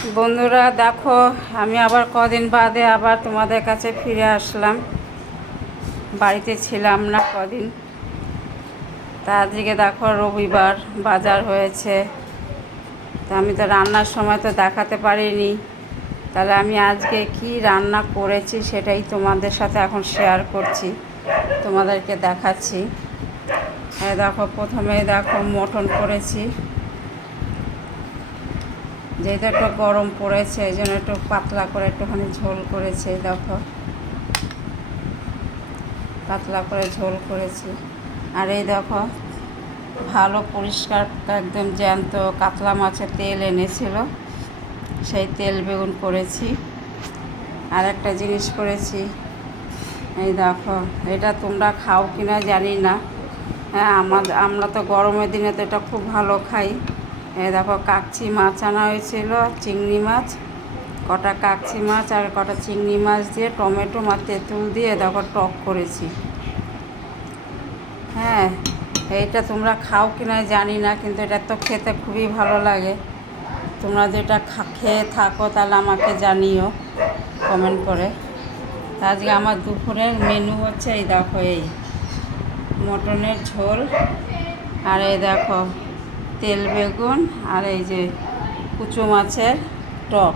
বন্ধুরা দেখো, আমি আবার কদিন বাদে আবার তোমাদের কাছে ফিরে আসলাম। বাড়িতে ছিলাম না কদিন। তা আজকে দেখো রবিবার, বাজার হয়েছে। তা আমি তো রান্নার সময় তো দেখাতে পারিনি। তাহলে আমি আজকে কি রান্না করেছি সেটাই তোমাদের সাথে এখন শেয়ার করছি, তোমাদেরকে দেখাচ্ছি। দেখো, প্রথমে দেখো মটন করেছি। যেহেতু একটু গরম পড়েছে এই জন্য একটু পাতলা করে একটুখানি ঝোল করেছি। দেখো, পাতলা করে ঝোল করেছি। আর এই দেখো, ভালো পরিষ্কার একদম জ্যান্ত কাতলা মাছের তেল এনেছিল, সেই তেল বেগুন করেছি। আর একটা জিনিস করেছি, এই দেখো, এটা তোমরা খাও কিনা জানি না। হ্যাঁ, আমরা তো গরমের দিনে তো এটা খুব ভালো খাই। এই দেখো, কাকচি মাছ আনা হয়েছিল, চিংড়ি মাছ, কটা কাকচি মাছ আর কটা চিংড়ি মাছ দিয়ে টমেটো আর তেঁতুল দিয়ে দেখো টক করেছি। হ্যাঁ, এইটা তোমরা খাও কিনা জানি না, কিন্তু এটা তো খেতে খুবই ভালো লাগে। তোমরা যেটা খেয়ে থাকো তাহলে আমাকে জানিও কমেন্ট করে। আজকে আমার দুপুরের মেনু হচ্ছে এই দেখো, এই মটনের ঝোল, আর এই দেখো তেল বেগুন, আর এই যে কুচো মাছের টক।